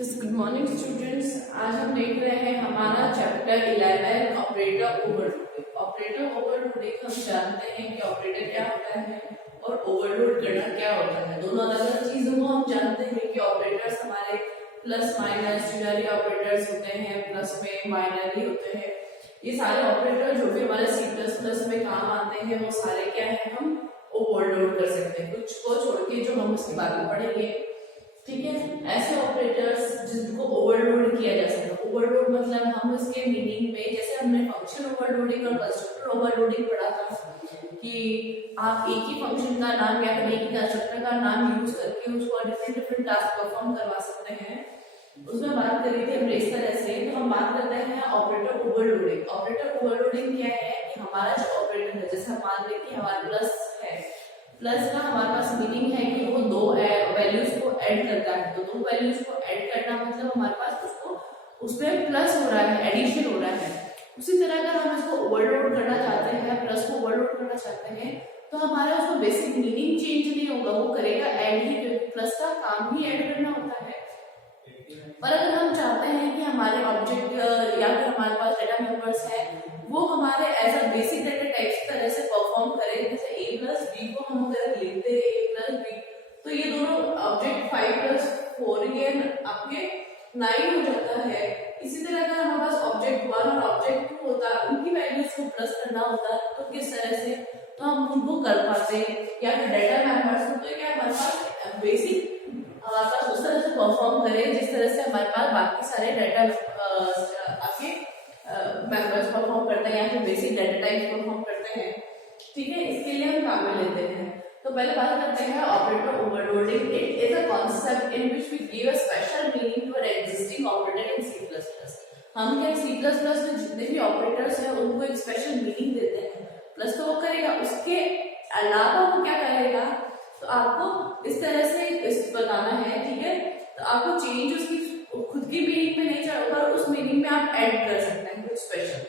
Good morning students. आज हम देख रहे हैं हमारा chapter 11 operator overloading. Operator overloading हम जानते हैं कि ऑपरेटर क्या होता है और ओवरलोड करना क्या होता है। दोनों अलग अलग चीजों को हम जानते हैं कि ऑपरेटर्स हमारे प्लस माइनस यूनरी ऑपरेटर्स होते हैं, प्लस में माइनरी होते हैं। ये सारे ऑपरेटर जो भी हमारे C++ में काम आते हैं वो सारे क्या है, हम ओवरलोड कर सकते हैं, कुछ को छोड़ के जो हम उसके बाद में पढ़ेंगे। ठीक है, ऐसे ऑपरेटर्स जिनको ओवरलोड किया जा सकता है। ओवरलोड मतलब हम उसके मीनिंग में, जैसे हमने फंक्शन ओवरलोडिंग और कंस्ट्रक्टर ओवरलोडिंग पढ़ा था कि आप एक ही फंक्शन का नाम या फिर एक ही कंस्ट्रक्टर का नाम यूज करके उसको डिफरेंट डिफरेंट टास्क परफॉर्म करवा सकते हैं। उसमें बात करी थी हमने इस तरह से। तो हम बात करते हैं ऑपरेटर ओवरलोडिंग। ऑपरेटर ओवरलोडिंग क्या है कि हमारा जो ऑपरेटर है, जैसे हम मान लें कि हमारा प्लस है, प्लस का हमारे पास मीनिंग है कि वो दो वैल्यूज को ऐड करता है। तो दो वैल्यूज को ऐड करना मतलब हमारे पास उसको उसमें प्लस हो रहा है, एडिशन हो रहा है। उसी तरह अगर हम इसको ओवरलोड करना चाहते हैं, प्लस को ओवरलोड करना चाहते हैं, तो हमारा उसका बेसिक मीनिंग चेंज नहीं होगा, वो करेगा ऐड ही, क्योंकि प्लस का काम ही ऐड करना होता है। पर अगर हम चाहते हैं कि हमारे ऑब्जेक्ट या फिर हमारे पास डेटा मेंबर्स है वो हमारे as a basic data type की तरह से परफॉर्म करें, जैसे a प्लस बी को हम अगर लिखते हैं a प्लस बी, तो ये दोनों ऑब्जेक्ट 5 प्लस 4 ये आपके 9 हो जाता है। इसी तरह अगर हमारे पास ऑब्जेक्ट 1 और ऑब्जेक्ट 2 होता है, उनकी वैल्यूज को प्लस करना होता है, तो किस तरह से तो हम उनको कर पाते हैं। या फिर डेटा मेंबर्स होते हैं, क्या हमारे पास बेसिक हमारे पास उस तरह से परफॉर्म करें जिस तरह से हमारे पास बाकी सारे डेटा आपके मेंबर्स परफॉर्म करते हैं या फिर बेसिक डेटा टाइप परफॉर्म करते हैं। ठीक है, इसके लिए हम काम में लेते हैं। तो पहले बात करते हैं operator overloading. It is a concept in which we give a special meaning to an existing operator in C++। हम क्या C++ में जितने भी ऑपरेटर्स हैं उनको एक स्पेशल मीनिंग देते हैं। प्लस तो वो करेगा, उसके अलावा वो क्या करेगा, तो आपको इस तरह से इस बताना है। ठीक है, तो आपको चेंज उसकी खुद की मीनिंग में नहीं चढ़ोगा, उस मीनिंग में आप ऐड कर सकते हैं कुछ स्पेशल।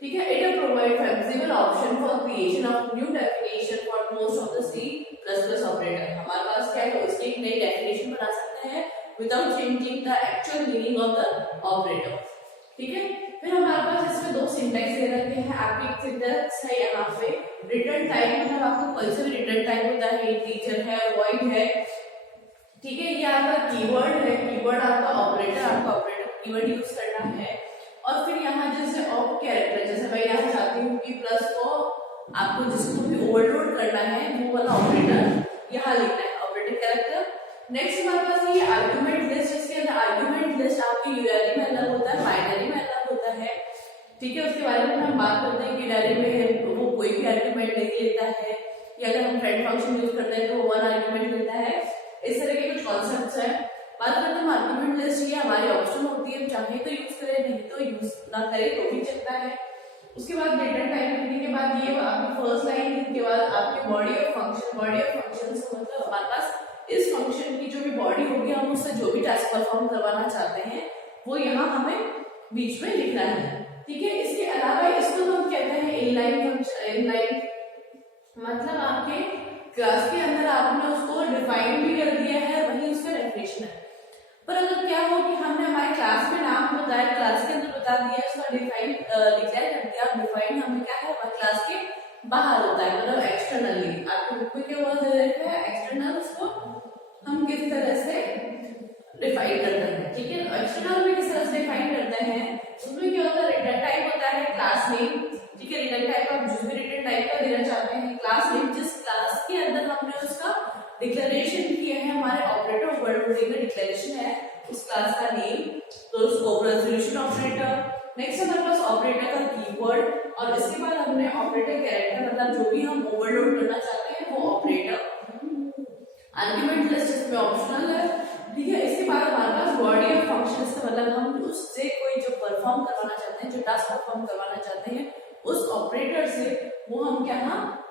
ठीक है, it provide flexible option for creation of new definition for most of the C++ operator. हमारे पास क्या है, उसकी एक नई डेफिनेशन बना सकते हैं without changing the actual meaning of the operator. ठीक है, फिर हमारे पास इसमें दो सिंटैक्स दे रखे हैं। आपकी सिंटैक्स है यहाँ पे रिटर्न टाइप, मतलब आपको कोई से भी रिटर्न टाइप होता है, इंटीजर है, वॉइड है। ठीक है, ये आपका कीवर्ड है, कीवर्ड आपका ऑपरेटर, आपका ऑपरेटर कीवर्ड यूज करना है। और फिर यहाँ जैसे ऑप कैरेक्टर, जैसे मैं यहाँ चाहती हूँ कि प्लस को आपको जिसको भी ओवरलोड करना है वो वाला ऑपरेटर यहाँ लिखना है, ऑपरेटर कैरेक्टर। नेक्स्ट हमारे पास ये आर्गुमेंट लिस्ट, इसके अंदर आर्गुमेंट लिस्ट आपकी यूआरएल में अलग होता है, बाइनरी में अलग होता है। ठीक है, उसके बारे में हम बात करते हैं कि यूआरएल में वो कोई भी आर्गुमेंट नहीं लेता है, या अगर हम फ्रेंड फंक्शन यूज करते हैं तो वो वन आर्गुमेंट लेता है। इस तरह के कुछ कॉन्सेप्ट्स हैं। बात करते हैं आर्गुमेंट लिस्ट, ये हमारी ऑप्शन होती है, चाहे तो यूज करें, नहीं तो यूज ना करें तो भी चलता है। उसके बाद रिटर्न टाइप लिखने के बाद ये आपकी फर्स्ट लाइन लिखने के बाद आपकी body of function, body of function से मतलब हमारे पास इस फंक्शन की जो भी बॉडी होगी, हम उससे जो भी टास्क परफॉर्म करवाना चाहते हैं वो यहाँ हमें बीच में लिखना है। ठीक है, इसके अलावा इसको हम कहते हैं इनलाइन फंक्शन। इनलाइन मतलब आपके क्लास के अंदर आपने उसको डिफाइन भी कर दिया है, वही उसका डेफिनेशन है। पर अगर क्या हो कि हमने हमारे क्लास में नाम बताया, क्लास के अंदर बता दिया, उसका डिफाइन डिक्लेयर कर दिया। डिफाइन हमें क्या है, हमारे क्लास के बाहर होता है, मतलब एक्सटर्नली। आपके बुक में क्या हुआ है, एक्सटर्नल, उसको हम किस तरह से डिफाइन करते हैं। ठीक है, एक्सटर्नल में किस तरह से डिफाइन करते हैं, उसमें क्या होता है, रिटर्न टाइप होता है, क्लास नेम। ठीक है, रिटर्न टाइप आप जिस भी रिटर्न टाइप का देना चाहते हैं, क्लास नेम जिस क्लास के अंदर हमने उसका डिक्लेरेशन किया है, हमारे ऑपरेटर ओवरलोडिंग का डिक्लेरेशन है उस क्लास का नेम, तो स्कोप रेजोल्यूशन ऑपरेटर। नेक्स्ट हमारे पास ऑपरेटर का कीवर्ड, और इसके बाद हमने ऑपरेटर कैरेक्टर, मतलब जो भी हम ओवरलोड करना चाहते हैं वो ऑपरेटर। आर्गुमेंट लिस्ट इसमें ऑप्शनल है। ठीक है, इसके बाद हमारे पास बॉडी ऑफ फंक्शंस का मतलब हम उससे कोई जो परफॉर्म करवाना चाहते हैं, जो टास्क परफॉर्म करवाना चाहते हैं, उस ऑपरेटर से वो हम क्या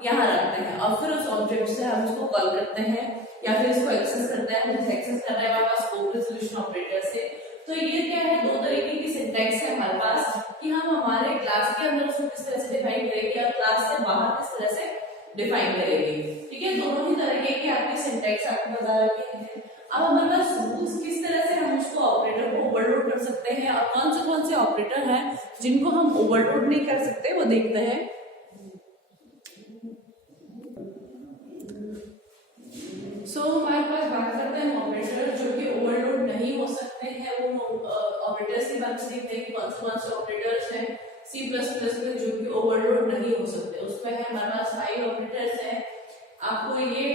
यहाँ रखते हैं, और फिर उस ऑब्जेक्ट से हम इसको कॉल करते हैं या फिर इसको एक्सेस करते हैं। जैसे एक्सेस कर रहे हैं हमारे पास स्कोप रेजोल्यूशन ऑपरेटर से। तो ये क्या है, दो तरीके की सिंटैक्स है हमारे पास कि हम हमारे क्लास के अंदर उसको किस तरह से डिफाइन करेंगे और क्लास से बाहर किस तरह से डिफाइन करेंगे। ठीक है, दोनों ही तरीके की आपकी सिंटैक्स आपको बता रखी है। अब हमारे पास रूल्स किस तरह से हम उसको ऑपरेटर ऑपरेटर हैं जिनको हम ओवरलोड नहीं कर सकते, वो देखते हैं। हमारे पास बात करते हैं ऑपरेटर जो कि ओवरलोड नहीं हो सकते हैं। वो ऑपरेटर्स की बात सीखते हैं कि कौन से ऑपरेटर्स हैं C++ में जो कि ओवरलोड नहीं हो सकते। उसमें है हमारे पास 5 ऑपरेटर्स हैं। आपको ये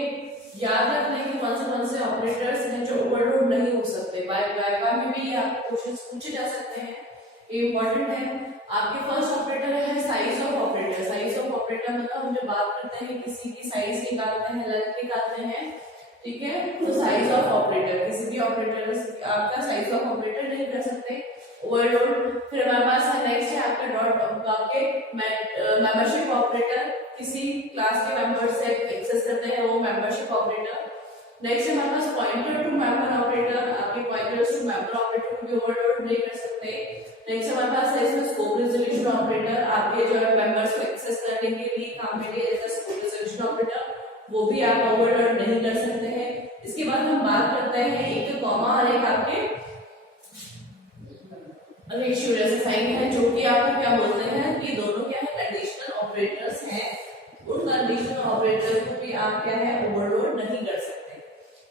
याद रखना है कि कौन से ऑपरेटर्स हैं जो ओवरलोड नहीं हो सकते। वाइवा में भी आपको क्वेश्चंस पूछे जा सकते हैं, ये इंपॉर्टेंट है। आपके फर्स्ट ऑपरेटर है size of operator. Size of operator मतलब हम जब बात करते हैं किसी की साइज निकालते हैं, लेंथ निकालते हैं, ठीक है, तो साइज ऑफ ऑपरेटर, किसी भी ऑपरेटर आपका साइज ऑफ ऑपरेटर नहीं कर सकते ओवरलोड। फिर हमारे पास है नेक्स्ट है आपका डॉट आपके मेंबरशिप ऑपरेटर, किसी क्लास के मेंबर से एक्सेस करते हैं वो मेंबरशिप ऑपरेटर। नेक्स्ट है हमारे पास पॉइंटर टू मेंबर ऑपरेटर, आपके पॉइंटर्स टू मेंबर ऑपरेटर को भी ओवरलोड नहीं कर सकते। नेक्स्ट हमारे पास है इसमें स्कोप रिजोल्यूशन ऑपरेटर, आपके जो है मेंबर्स को एक्सेस करने के लिए काम में लिया जाता है स्कोप रिजोल्यूशन ऑपरेटर, वो भी आप ओवरलोड नहीं कर सकते हैं। इसके बाद हम बात करते हैं एक तो कॉमा और एक आपके रेशियो जैसे साइन है, जो कि आपको क्या बोलते हैं कि दोनों क्या है कंडीशनल ऑपरेटर्स हैं। उन कंडीशनल ऑपरेटर को भी आप क्या है ओवरलोड नहीं कर सकते,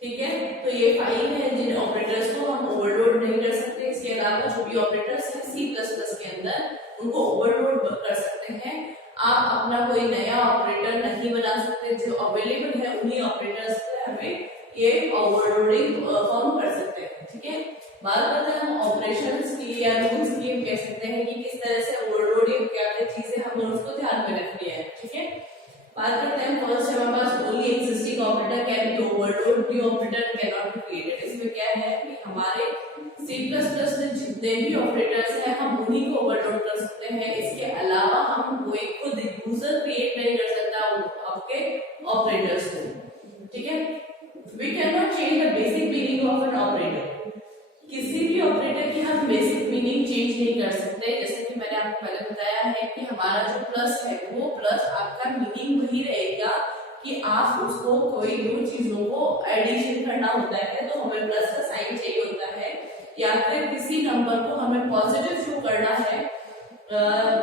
ठीक है। तो ये 5 है जिन ऑपरेटर्स को हम ओवरलोड नहीं कर सकते। इसके अलावा जो भी ऑपरेटर्स हैं C++ के अंदर उनको ओवरलोड कर सकते हैं। आप अपना कोई नया ऑपरेटर नहीं बना सकते, जो अवेलेबल है उन्हीं ऑपरेटर्स पे हमें ये ओवरलोडिंग परफॉर्म कर सकते हैं, ठीक है। बात करते हैं हम ऑपरेशंस की या रूल्स की, कह सकते हैं कि किस तरह से ओवरलोडिंग क्या क्या चीजें हमें उसको ध्यान में रखनी है, ठीक है। बात करते हैं फर्स्ट हमारे पास only existing operator can be overload, new operator can not be created. इसमें क्या है कि हमारे C++ में जितने भी ऑपरेटर्स हैं हम उन्हीं को ओवरलोड कर सकते हैं। इसके अलावा हम कोई खुद यूजर क्रिएट नहीं कर सकता आपके ऑपरेटर्स को, ठीक है। We can not change the basic meaning of an operator. किसी भी ऑपरेटर की हम बेसिक मीनिंग चेंज नहीं कर सकते। जैसे कि मैंने आपको पहले बताया है कि हमारा जो प्लस है वो प्लस आपका मीनिंग वही रहेगा कि आप उसको कोई दो चीजों को एडिशन करना होता है तो हमें प्लस का साइन चाहिए होता है, या फिर किसी नंबर को हमें पॉजिटिव शो करना है,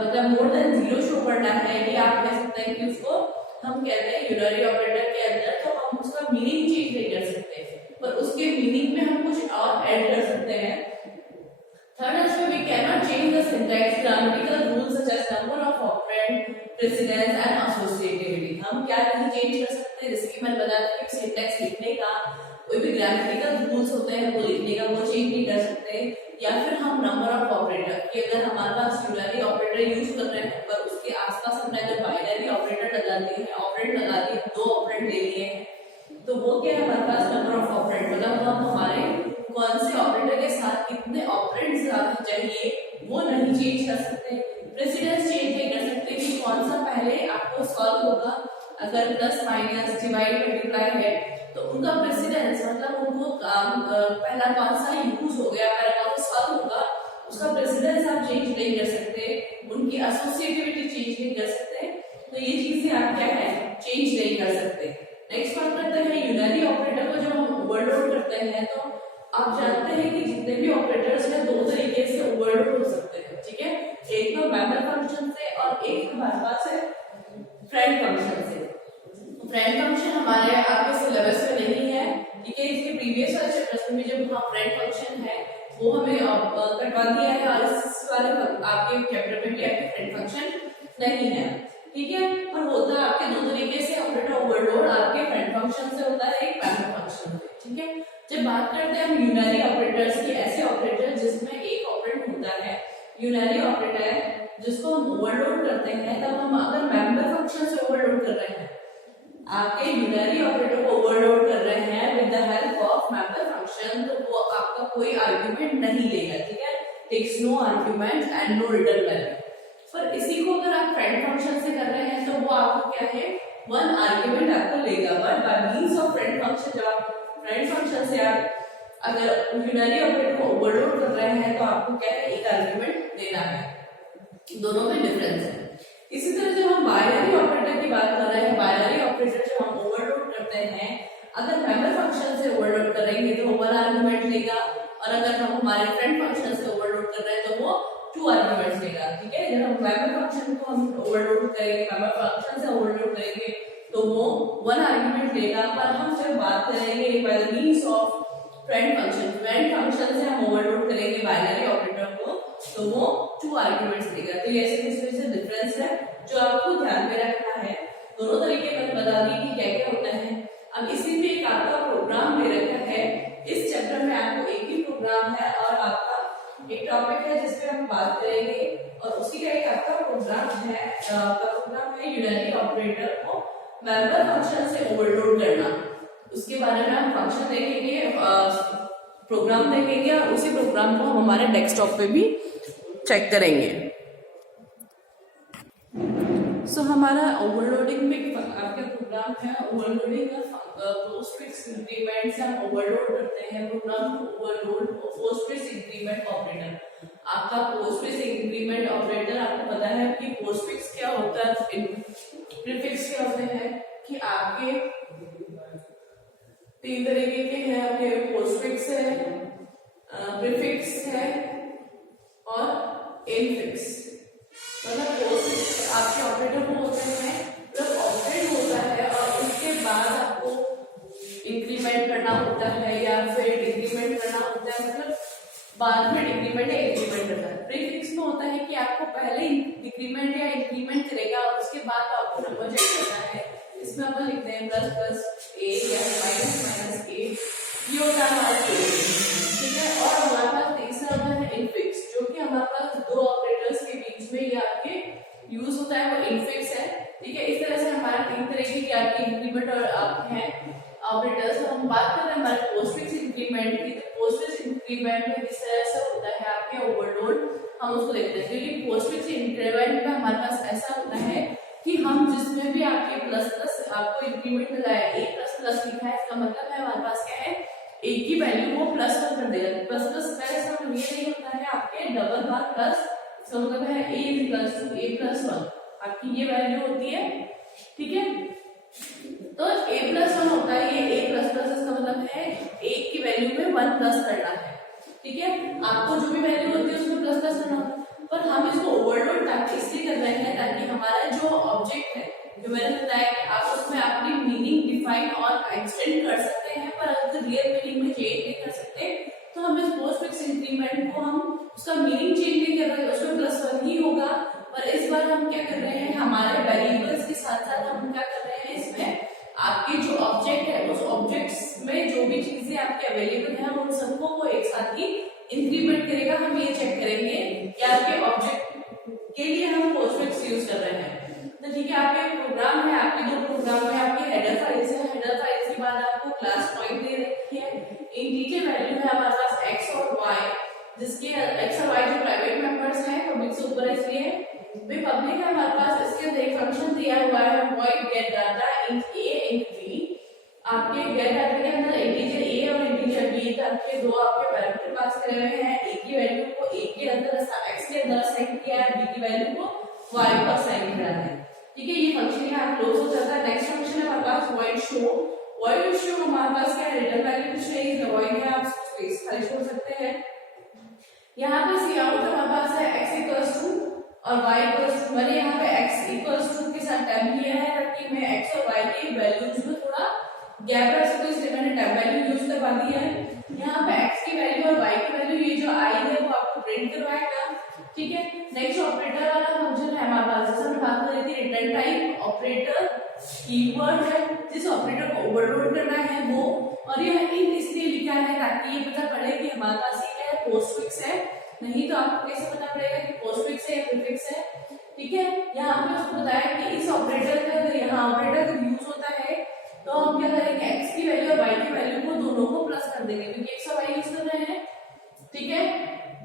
मतलब मोर देन 0 शो करना है, ये आप कह सकते हैं कि उसको हम कहते हैं यूनरी ऑपरेटर के अंदर। तो हम उसका मीनिंग चेंज नहीं कर सकते, पर उसके मीनिंग में हम कुछ और ऐड कर सकते हैं। थर्ड इसमें we can not change the syntax, grammatical rules such as number of operand, precedence and associativity. हम क्या नहीं चेंज कर सकते, जैसे कि मैंने बताया था कि सिंटैक्स लिखने का कोई भी ग्रामेटिकल रूल्स होते हैं वो लिखने का वो चेंज नहीं कर सकते। या फिर हम नंबर ऑफ ऑपरेटर कि अगर हमारे पास यूनरी ऑपरेटर यूज कर रहे हैं पर उसके आसपास हमने अगर बाइनरी ऑपरेटर लगा दिए हैं, ऑपरेंड लगा दिए, 2 ऑपरेंड ले लिए हैं, तो वो क्या है हमारे पास नंबर ऑफ ऑपरेंड, मतलब हम हमारे कौन से ऑपरेटर के साथ कितने ऑपरेंड्स चाहिए वो नहीं चेंज कर सकते। प्रेसिडेंस चेंज नहीं कर सकते कि कौन सा पहले आपको सॉल्व होगा। अगर प्लस माइनस डिवाइड मल्टीप्लाई है तो उनका प्रेसिडेंस मतलब उनको पहला कौन सा यूज हो गया, पहला कौन सा सॉल्व होगा, उसका प्रेसिडेंस आप चेंज नहीं कर सकते। उनकी एसोसिएटिविटी चेंज नहीं कर सकते। तो ये चीजें आप क्या है चेंज नहीं कर सकते। नेक्स्ट बात करते हैं यूनरी ऑपरेटर को जब हम ओवरलोड करते हैं तो आप जानते हैं कि जितने भी ऑपरेटर्स हैं 2 तरीके से ओवरलोड हो सकते हैं, ठीक है। एक तो मेंबर फंक्शन से और एक हमारे पास है फ्रेंड फंक्शन से। फ्रेंड फंक्शन हमारे आपके सिलेबस में नहीं है, ठीक है। इसके प्रीवियस वाले चैप्टर्स में जब वहाँ फ्रेंड फंक्शन है वो हमें कटवा दिया है और इस वाले आपके चैप्टर में भी आपके फ्रेंड फंक्शन नहीं है, ठीक है। और होता है आपके 2 तरीके से ऑपरेटर ओवरलोड, आपके फ्रेंड फंक्शन से होता है, एक मेंबर फंक्शन से, ठीक है। जब बात करते हैं हम यूनरी ऑपरेटर्स की, ऐसे ऑपरेटर जिसमें एक ऑपरेंड होता है, यूनरी ऑपरेटर जिसको हम ओवरलोड करते हैं, तब हम अगर मेंबर फंक्शन से ओवरलोड कर रहे हैं, आपके यूनरी ऑपरेटर को ओवरलोड कर रहे हैं with the help of member function, तो वो आपका कोई आर्गुमेंट नहीं लेगा, ठीक है। Takes no argument and no return value. पर इसी को अगर आप फ्रेंड फंक्शन से कर रहे हैं तो वो आपको क्या है 1 आर्गुमेंट आपको लेगा, but by means of friend function जब आप फ्रेंड फंक्शन से आप अगर यूनरी ऑपरेटर को ओवरलोड कर रहे हैं तो आपको क्या है 1 आर्गुमेंट देना है। दोनों में डिफरेंस है। इसी तरह जब हम बाइनरी ऑपरेटर की बात कर रहे हैं, बाइनरी ऑपरेटर जब हम ओवरलोड करते हैं, अगर मेंबर फंक्शन से ओवरलोड करेंगे तो वो 1 आर्गुमेंट लेगा, और अगर हम हमारे फ्रेंड फंक्शन से ओवरलोड कर रहे हैं तो वो 2 आर्गुमेंट्स देगा, ठीक है। जब हम मेंबर फंक्शन को हम ओवरलोड करेंगे, मेंबर फंक्शन से ओवरलोड करेंगे तो वो 1 आर्गुमेंट देगा। पर हम जब बात करेंगे by the means of friend function से हम ओवरलोड करेंगे बाइनरी ऑपरेटर को तो वो 2 आर्गुमेंट्स देगा। तो ये ऐसे डिफरेंस है जो आपको ध्यान में रखना है। दोनों तरीके मैंने बता दी कि क्या क्या होता है। अब इसी में एक आपका प्रोग्राम दे रखा है। इस चैप्टर में आपको एक ही प्रोग्राम है और आपका एक टॉपिक है जिसपे हम बात करेंगे और उसी का एक आपका प्रोग्राम है यूनियनरी ऑपरेटर को मेंबर फंक्शन से ओवरलोड करना। उसके बारे में हम फंक्शन देखेंगे, प्रोग्राम देखेंगे और उसी प्रोग्राम को हम हमारे डेस्कटॉप पे भी चेक करेंगे। सो हमारा ओवरलोडिंग में आपका प्रोग्राम है ओवरलोडिंग का पोस्टफिक्स इंक्रीमेंट से हम ओवरलोड करते हैं प्रोग्राम को ओवरलोड पोस्टफिक्स इंक्रीमेंट ऑपरेटर। आपका पोस्टफिक्स इंक्रीमेंट ऑपरेटर आपको पता है कि पोस्टफिक्स क्या होता है, प्रीफिक्स क्या होते हैं कि आपके 3 तरीके के हैं। आपके पोस्टफिक्स है, प्रीफिक्स है और इनफिक्स। मतलब पोस्टफिक्स आपके ऑपरेटर को होते हैं जब ऑपरेट होता है और उसके बाद आपको इंक्रीमेंट करना होता है या फिर डिक्रीमेंट करना होता है, मतलब बाद में डिक्रीमेंट या इंक्रीमेंट करना है। प्रीफिक्स में होता है कि आपको पहले डिक्रीमेंट या इंक्रीमेंट करेगा और उसके बाद आपको नंबर चेक करना है। इसमें अपन लिखते हैं प्लस प्लस ए या माइनस माइनस ए, ये होता है हमारा ठीक है। और हमारे पास तीसरा होता है इनफिक्स जो कि हमारे पास 2 ऑपरेटर्स के बीच में ये आपके यूज होता है, वो इनफिक्स है, ठीक है। इस तरह से हमारे 3 तरीके के आपके इंक्रीमेंट और आपके हैं ऑपरेटर्स। हम बात कर रहे हैं हमारे पोस्टफिक्स इंक्रीमेंट की। तो पोस्टफिक्स इंक्रीमेंट में किस तरह से होता है आपके ओवरलोड, हम उसको देखते हैं। क्योंकि पोस्टफिक्स इंक्रीमेंट में हमारे पास ऐसा होता है कि हम जिसमें भी आपके प्लस प्लस आपको इंक्रीमेंट मिला है, ए प्लस प्लस लिखा है, इसका मतलब है हमारे पास क्या है, एक की वैल्यू को प्लस 1 कर देगा। प्लस प्लस का इसका मतलब ये नहीं होता है आपके डबल बार प्लस, इसका मतलब है a equals to a plus 1 आपकी ये वैल्यू होती है, ठीक है। तो a प्लस 1 होता है, ये a प्लस प्लस इसका मतलब है एक की वैल्यू में 1 प्लस करना है, ठीक है। आपको जो भी वैल्यू होती है उसमें प्लस प्लस करना होता है। पर हम इसको ओवरलोड ताकि इसलिए कर रहे हैं ताकि हमारा जो ऑब्जेक्ट है, जो मैंने बताया कि आप उसमें अपनी मीनिंग डिफाइन और एक्सटेंड कर सकते हैं, पर अगर रियल मीनिंग में चेंज नहीं कर सकते तो हम इस पोस्टफिक्स इंक्रीमेंट को हम उसका मीनिंग चेंज नहीं कर रहे, उसमें प्लस 1 ही होगा। पर इस बार हम क्या कर रहे हैं, हमारे वेरिएबल्स के साथ साथ हम क्या कर रहे हैं, इसमें आपके जो ऑब्जेक्ट है उस ऑब्जेक्ट्स में जो भी चीजें आपके अवेलेबल है उन सबको वो एक साथ ही इंक्रीमेंट करेगा। हम ये चेक करेंगे कि आपके ऑब्जेक्ट के लिए हम पोस्टफिक्स यूज कर रहे हैं। तो ठीक है, आपके प्रोग्राम है, आपके 2 प्रोग्राम है, आपके हेडर फाइल्स है। हेडर फाइल्स के बाद आपको क्लास पॉइंट दे रखी है, इंटीजर वैल्यू है हमारे पास x और y, जिसके x और y जो प्राइवेट मेंबर्स हैं पब्लिक से ऊपर इसलिए वे पब्लिक है हमारे पास। इसके अंदर एक फंक्शन दिया हुआ है void get data int a int b। आपके get data के अंदर इंटीजर a और इंटीजर b तक के 2 आपके पैरामीटर पास करे हुए हैं। a की वैल्यू को a के अंदर x के अंदर असाइन किया है, b की वैल्यू को y पर असाइन किया है, ठीक है। ये फंक्शन यहाँ क्लोज हो जाता है। नेक्स्ट फंक्शन है हमारे पास void show। void show हमारे पास क्या है, रिटर्न वैल्यू कुछ नहीं है, void है, आप स्पेस खाली छोड़ सकते हैं। यहाँ पे काउंट हमारे पास है x इक्वल्स टू और y इक्वल्स टू। मैंने यहाँ पे x इक्वल्स टू के साथ टेम्प लिया है ताकि मैं x और y की वैल्यूज में थोड़ा गैप रख सकूं, इसलिए मैंने टेम्प वैल्यू यूज करवा दी है। यहाँ पे x की वैल्यू और y की वैल्यू ये जो i है वो आपको प्रिंट करवाएगा, ठीक है। नेक्स्ट ऑपरेटर वाला फंक्शन है हमारे पास, जैसे हमने बात करी थी रिटर्न टाइप ऑपरेटर कीवर्ड है जिस ऑपरेटर को ओवरलोड करना है वो, और यह इन इसलिए लिखा है ताकि ये पता पड़े कि हमारे पास ये है पोस्टफिक्स है, नहीं तो आपको कैसे पता पड़ेगा कि पोस्टफिक्स है या प्रीफिक्स है, ठीक है। यहाँ पे उसको बताया कि इस ऑपरेटर का अगर यहाँ ऑपरेटर का यूज होता है तो हम क्या करेंगे, x की वैल्यू और y की वैल्यू को दोनों को प्लस कर देंगे क्योंकि x और y यूज कर रहे हैं, ठीक है।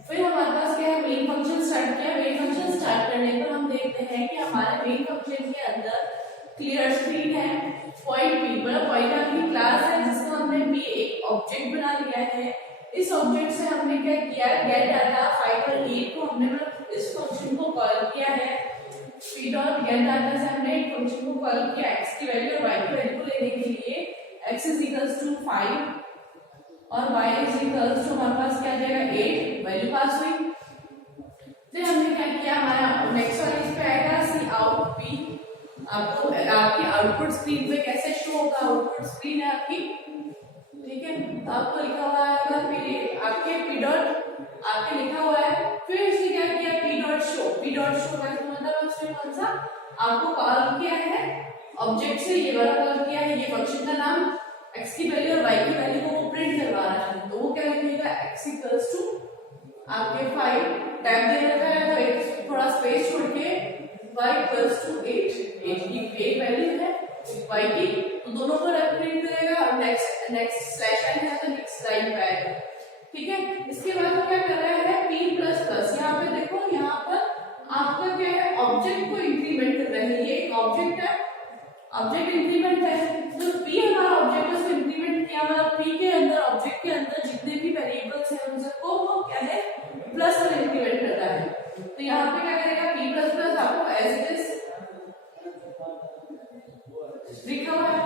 फिर हमारे पास क्या है, मेन फंक्शन स्टार्ट किया। मेन फंक्शन स्टार्ट करने पर हम देखते हैं कि हमारे मेन फंक्शन के अंदर क्लियर स्क्रीन है, पॉइंट p मतलब पॉइंट आपकी क्लास है जिसको हमने p एक ऑब्जेक्ट बना लिया है। इस ऑब्जेक्ट से हमने क्या किया, गेट डाटा 5 और 8 को हमने मतलब इस फंक्शन को कॉल किया है। p डॉट गेट डाटा से हमने एक फंक्शन को कॉल किया x की वैल्यू और y की वैल्यू को लेने के लिए। x इज इक्वल्स टू 5 और y इज इक्वल्स टू हमारे पास क्या आ जाएगा 8, वैल्यू पास हुई। तो हमने क्या किया, हमारा नेक्स्ट वाला इस पे आएगा सी आउट पी। आपको आपकी आउटपुट स्क्रीन पे कैसे शो होगा, आउटपुट स्क्रीन है आपकी, ठीक है। तो आपको लिखा हुआ है पी, आपके पी डॉट आपके लिखा हुआ है, फिर इसने क्या किया P dot show. P dot show का मतलब उसने कौन सा आपको कॉल किया है, ऑब्जेक्ट से ये वाला कॉल किया है, ये फंक्शन का नाम x की वैल्यू और y की वैल्यू को वो प्रिंट करवा रहा है। तो वो क्या लिखेगा x इक्वल्स टू आपके 5 टैब दे रखा है, तो एक थोड़ा स्पेस छोड़ के y इक्वल्स टू 8 की एक वैल्यू है y की, तो दोनों को प्रिंट करेगा और नेक्स्ट स्लैश लाइन है तो नेक्स्ट लाइन पे आएगा, ठीक है। इसके बाद वो क्या कर रहा है p प्लस प्लस, यहाँ पे देखो यहाँ पर आपका क्या है ऑब्जेक्ट को इंक्रीमेंट कर रहा है, ये एक ऑब्जेक्ट है, ऑब्जेक्ट इंक्रीमेंट है, तो p हमारा ऑब्जेक्ट उसको इंक्रीमेंट किया, मतलब p के अंदर ऑब्जेक्ट के अंदर जितने भी वेरिएबल्स हैं उन सबको वो क्या है प्लस में इंक्रीमेंट कर रहा है। तो यहाँ पे क्या करेगा p प्लस प्लस आपको एज इट इज लिखा हुआ है,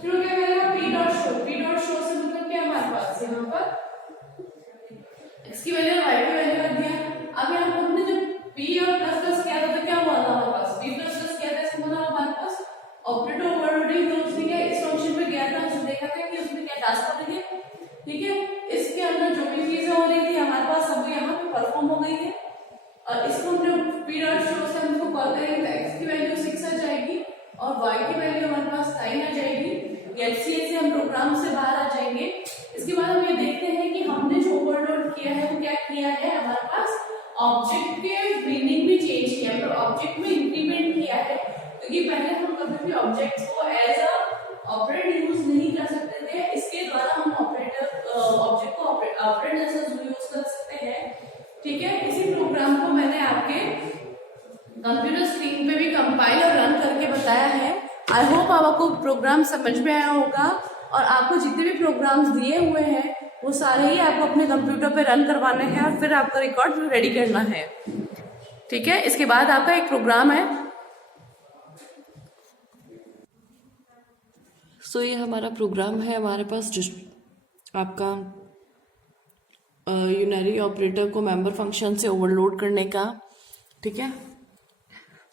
फिर क्या करेगा p dot show. p dot show से मतलब क्या हमारे पास यहाँ पर x की वैल्यू और y की वैल्यू रख दिया। अब यहाँ पर हमने जब p और प्लस प्लस किया था तो क्या हुआ था हमारे पास, p प्लस प्लस किया था, इसका मतलब हमारे पास ऑपरेटर ओवरलोडिंग। तो उसने क्या इस फंक्शन पे गया था, उसने देखा था कि उसमें क्या टास्क कर रही है, ठीक है। इसके अंदर जो भी चीजें हो रही थी हमारे पास सब यहाँ पे परफॉर्म हो गई है, और इसको हमने p डॉट शो से हम इसको कॉल करेंगे तो x की वैल्यू 6 आ जाएगी और y की वैल्यू हमारे पास 9 आ जाएगी। HCA से हम प्रोग्राम से बाहर आ जाएंगे। इसके बाद हम ये देखते हैं कि हमने जो ओवरलोड किया है वो क्या किया है, हमारे पास ऑब्जेक्ट के मीनिंग भी चेंज किया, मतलब ऑब्जेक्ट में इंक्रीमेंट किया है, क्योंकि पहले हम कभी भी ऑब्जेक्ट को एज अ ऑपरेट यूज नहीं कर सकते थे, इसके द्वारा हम ऑपरेटर ऑब्जेक्ट को ऑपरेट जैसा यूज कर सकते हैं, ठीक है। इसी प्रोग्राम को मैंने आपके कंप्यूटर स्क्रीन पे भी कंपाइल और रन करके बताया है। आई होप आपको प्रोग्राम समझ में आया होगा, और आपको जितने भी प्रोग्राम्स दिए हुए हैं वो सारे ही आपको अपने कंप्यूटर पे रन करवाने हैं और फिर आपका रिकॉर्ड रेडी करना है, ठीक है। इसके बाद आपका एक प्रोग्राम है, सो ये हमारा प्रोग्राम है हमारे पास आपका यूनरी ऑपरेटर को मेंबर फंक्शन से ओवरलोड करने का, ठीक है।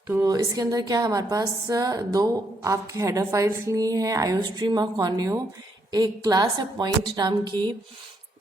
तो इसके अंदर क्या है हमारे पास दो आपके हेडर फाइल्स लिए हैं, आयोस्ट्रीम और कॉन्यू, एक क्लास है पॉइंट नाम की,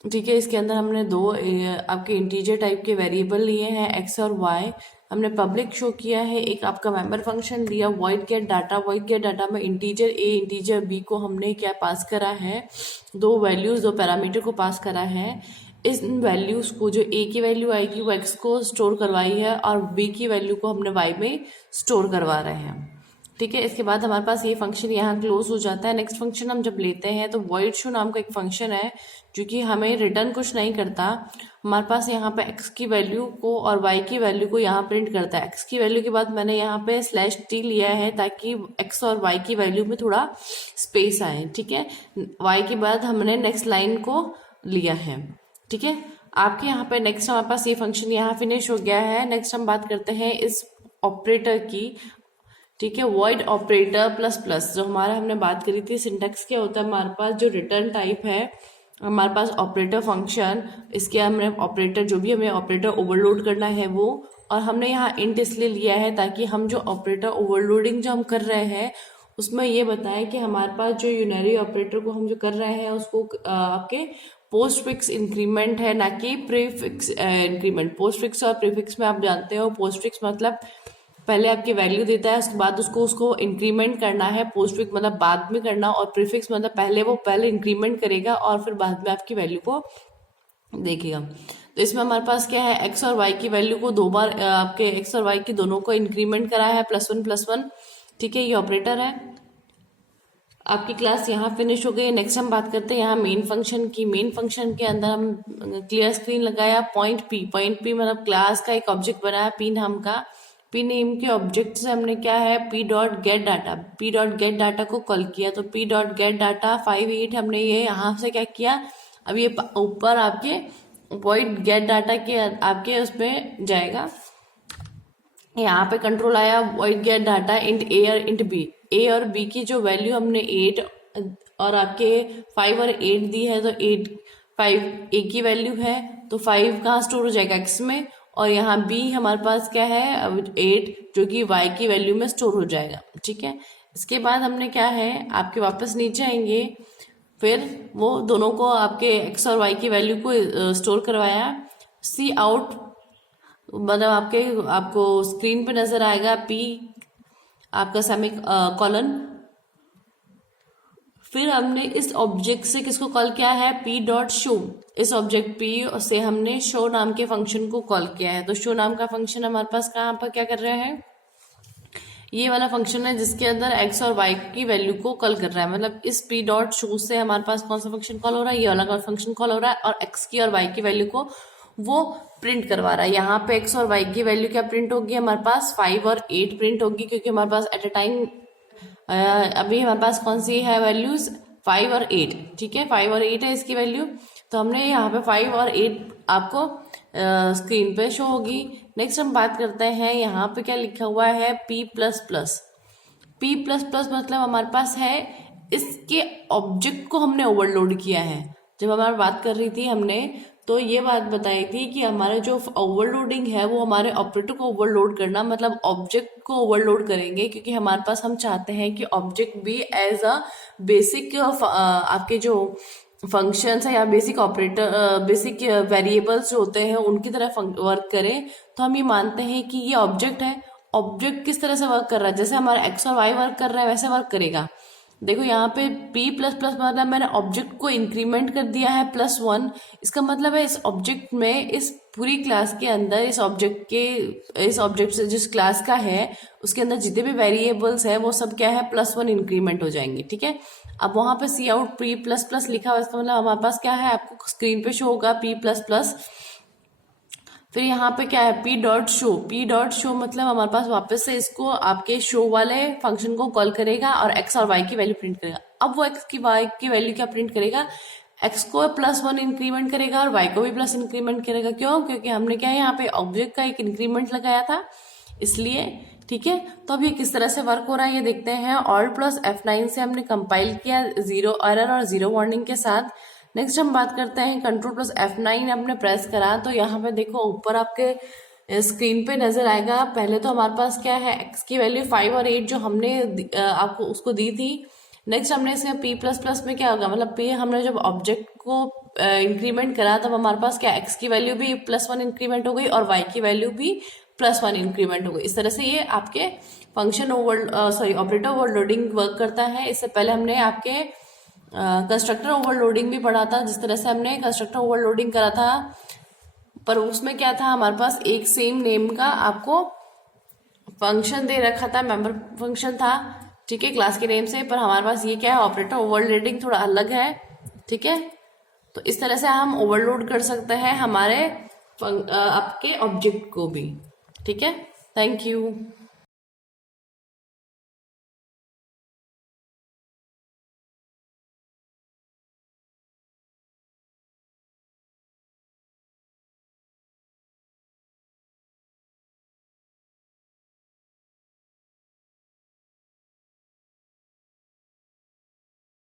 ठीक है। इसके अंदर हमने दो आपके इंटीजर टाइप के वेरिएबल लिए हैं x और y, हमने पब्लिक शो किया है, एक आपका मेंबर फंक्शन लिया void gate data. Void gate data में इंटीजर a इंटीजर b को हमने क्या पास करा है, दो वैल्यूज दो पैरामीटर को पास करा है। इन वैल्यूज को जो a की वैल्यू आएगी वो x को स्टोर करवाई है और b की वैल्यू को हमने y में स्टोर करवा रहे हैं, ठीक है। इसके बाद हमारे पास ये फंक्शन यहाँ क्लोज हो जाता है। नेक्स्ट फंक्शन हम जब लेते हैं तो वॉइड शो नाम का एक फंक्शन है जो कि हमें रिटर्न कुछ नहीं करता, हमारे पास यहाँ पे x की वैल्यू को और y की वैल्यू को यहाँ प्रिंट करता है। x की वैल्यू के बाद मैंने यहाँ पे /t लिया है ताकि x और y की वैल्यू में थोड़ा स्पेस आए, ठीक है। y के बाद हमने नेक्स्ट लाइन को लिया है, ठीक है। आपके यहाँ पे नेक्स्ट हमारे पास ये फंक्शन यहाँ फिनिश हो गया है। नेक्स्ट हम बात करते हैं इस ऑपरेटर की, ठीक है, वॉइड ऑपरेटर प्लस प्लस, जो हमारा हमने बात करी थी। सिंटैक्स क्या होता है हमारे पास, जो रिटर्न टाइप है हमारे पास ऑपरेटर फंक्शन, इसके हमने ऑपरेटर जो भी हमें ऑपरेटर ओवरलोड करना है वो, और हमने यहाँ इंट इसलिए लिया है ताकि हम जो ऑपरेटर ओवरलोडिंग जो हम कर रहे हैं उसमें ये बताएं कि हमारे पास जो यूनरी ऑपरेटर को हम जो कर रहे हैं उसको आपके पोस्ट फिक्स इंक्रीमेंट है ना कि प्रीफिक्स इंक्रीमेंट। पोस्ट फिक्स और प्रीफिक्स में आप जानते हो, पोस्ट फिक्स मतलब पहले आपकी वैल्यू देता है उसके बाद उसको इंक्रीमेंट करना है, पोस्ट फिक्स मतलब बाद में करना, और प्रीफिक्स मतलब पहले इंक्रीमेंट करेगा और फिर बाद में आपकी वैल्यू को देखेगा। तो इसमें हमारे पास क्या है, एक्स और वाई की वैल्यू को दो बार आपके एक्स और वाई की दोनों को इंक्रीमेंट करा है +1 ठीक है, ये ऑपरेटर है। आपकी क्लास यहाँ फिनिश हो गई। नेक्स्ट हम बात करते हैं यहाँ मेन फंक्शन की। मेन फंक्शन के अंदर हम क्लियर स्क्रीन लगाया पॉइंट पी मतलब क्लास का एक ऑब्जेक्ट बनाया पी नाम का। पी नेम के ऑब्जेक्ट से हमने क्या है पी डॉट गेट डाटा को कॉल किया। तो पी डॉट गेट डाटा 58 हमने ये यहाँ से क्या किया, अब ये ऊपर आपके वॉइड गेट डाटा के आपके उसमें जाएगा। यहाँ पे कंट्रोल आया वॉइड गेट डाटा इंट ए और इंट बी। ए और बी की जो वैल्यू हमने 8 और आपके 5 और 8 दी है, तो 5 ए की वैल्यू है तो 5 कहाँ स्टोर हो जाएगा एक्स में, और यहाँ बी हमारे पास क्या है 8 जो कि y की वैल्यू में स्टोर हो जाएगा, ठीक है। इसके बाद हमने क्या है आपके वापस नीचे आएंगे, फिर वो दोनों को आपके x और y की वैल्यू को स्टोर करवाया। सी आउट मतलब आपको स्क्रीन पे नजर आएगा p आपका सेमी कॉलन। फिर हमने इस ऑब्जेक्ट से किसको कॉल किया है p डॉट शो। इस ऑब्जेक्ट p से हमने शो नाम के फंक्शन को कॉल किया है। तो शो नाम का फंक्शन हमारे पास कहाँ पर क्या कर रहा है, ये वाला फंक्शन है जिसके अंदर x और y की वैल्यू को कॉल कर रहा है। मतलब इस p डॉट शो से हमारे पास कौन सा फंक्शन कॉल हो रहा है, ये वाला फंक्शन कॉल हो रहा है और x की और y की वैल्यू को वो प्रिंट करवा रहा है। यहाँ पे x और y की वैल्यू क्या प्रिंट होगी हमारे पास 5 और 8 प्रिंट होगी, क्योंकि हमारे पास एट अ टाइम अभी हमारे पास कौन सी है वैल्यूज 5 और 8, ठीक है 5 और 8 है इसकी वैल्यू। तो हमने यहाँ पे 5 और 8 आपको स्क्रीन पे शो होगी। नेक्स्ट हम बात करते हैं यहाँ पे क्या लिखा हुआ है p plus plus. p plus plus मतलब हमारे पास है इसके ऑब्जेक्ट को हमने ओवरलोड किया है। जब हमारी बात कर रही थी हमने तो ये बात बताई थी कि हमारा जो ओवरलोडिंग है वो हमारे ऑपरेटर को ओवरलोड करना, मतलब ऑब्जेक्ट को ओवरलोड करेंगे, क्योंकि हमारे पास हम चाहते हैं कि ऑब्जेक्ट भी एज अ बेसिक आपके जो फंक्शंस है या बेसिक ऑपरेटर बेसिक वेरिएबल्स जो होते हैं उनकी तरह वर्क करें। तो हम ये मानते हैं कि ये ऑब्जेक्ट है, ऑब्जेक्ट किस तरह से वर्क कर रहा है, जैसे हमारा एक्स और वाई वर्क कर रहा है वैसे वर्क करेगा। देखो यहाँ पे p प्लस प्लस मतलब मैंने ऑब्जेक्ट को इंक्रीमेंट कर दिया है +1। इसका मतलब है इस ऑब्जेक्ट में इस पूरी क्लास के अंदर इस ऑब्जेक्ट से जिस क्लास का है उसके अंदर जितने भी वेरिएबल्स है वो सब क्या है +1 इंक्रीमेंट हो जाएंगे, ठीक है। अब वहां पे सी आउट p प्लस प्लस लिखा हुआ, इसका मतलब हमारे पास क्या है आपको स्क्रीन पे शो होगा p प्लस प्लस। फिर यहाँ पे क्या है p डॉट शो मतलब हमारे पास वापस से इसको आपके शो वाले फंक्शन को कॉल करेगा और x और y की वैल्यू प्रिंट करेगा। अब वो x की y की वैल्यू क्या प्रिंट करेगा, x को +1 इंक्रीमेंट करेगा और y को भी प्लस इंक्रीमेंट करेगा। क्यों, क्योंकि हमने क्या है यहाँ पे ऑब्जेक्ट का एक इंक्रीमेंट लगाया था इसलिए, ठीक है। तो अब ये किस तरह से वर्क हो रहा है ये देखते हैं। ऑल्ट प्लस F9 से हमने कंपाइल किया 0 एरर और 0 वार्निंग के साथ। नेक्स्ट हम बात करते हैं कंट्रोल प्लस F9 हमने प्रेस करा तो यहाँ पे देखो ऊपर आपके स्क्रीन पे नजर आएगा। पहले तो हमारे पास क्या है x की वैल्यू 5 और 8 जो हमने आपको उसको दी थी। नेक्स्ट हमने इसमें p प्लस प्लस में क्या होगा, मतलब p हमने जब ऑब्जेक्ट को इंक्रीमेंट करा तब हमारे पास क्या x की वैल्यू भी +1 इंक्रीमेंट हो गई और y की वैल्यू भी +1 इंक्रीमेंट हो गई। इस तरह से ये आपके फंक्शन ऑपरेटर ओवरलोडिंग वर्क करता है। इससे पहले हमने आपके कंस्ट्रक्टर ओवरलोडिंग भी पढ़ा था, जिस तरह से हमने कंस्ट्रक्टर ओवरलोडिंग करा था, पर उसमें क्या था हमारे पास एक सेम नेम का आपको फंक्शन दे रखा था, मेंबर फंक्शन था, ठीक है, क्लास के नेम से। पर हमारे पास ये क्या है ऑपरेटर ओवरलोडिंग थोड़ा अलग है, ठीक है। तो इस तरह से हम ओवरलोड कर सकते हैं हमारे आपके ऑब्जेक्ट को भी, ठीक है। Thank you.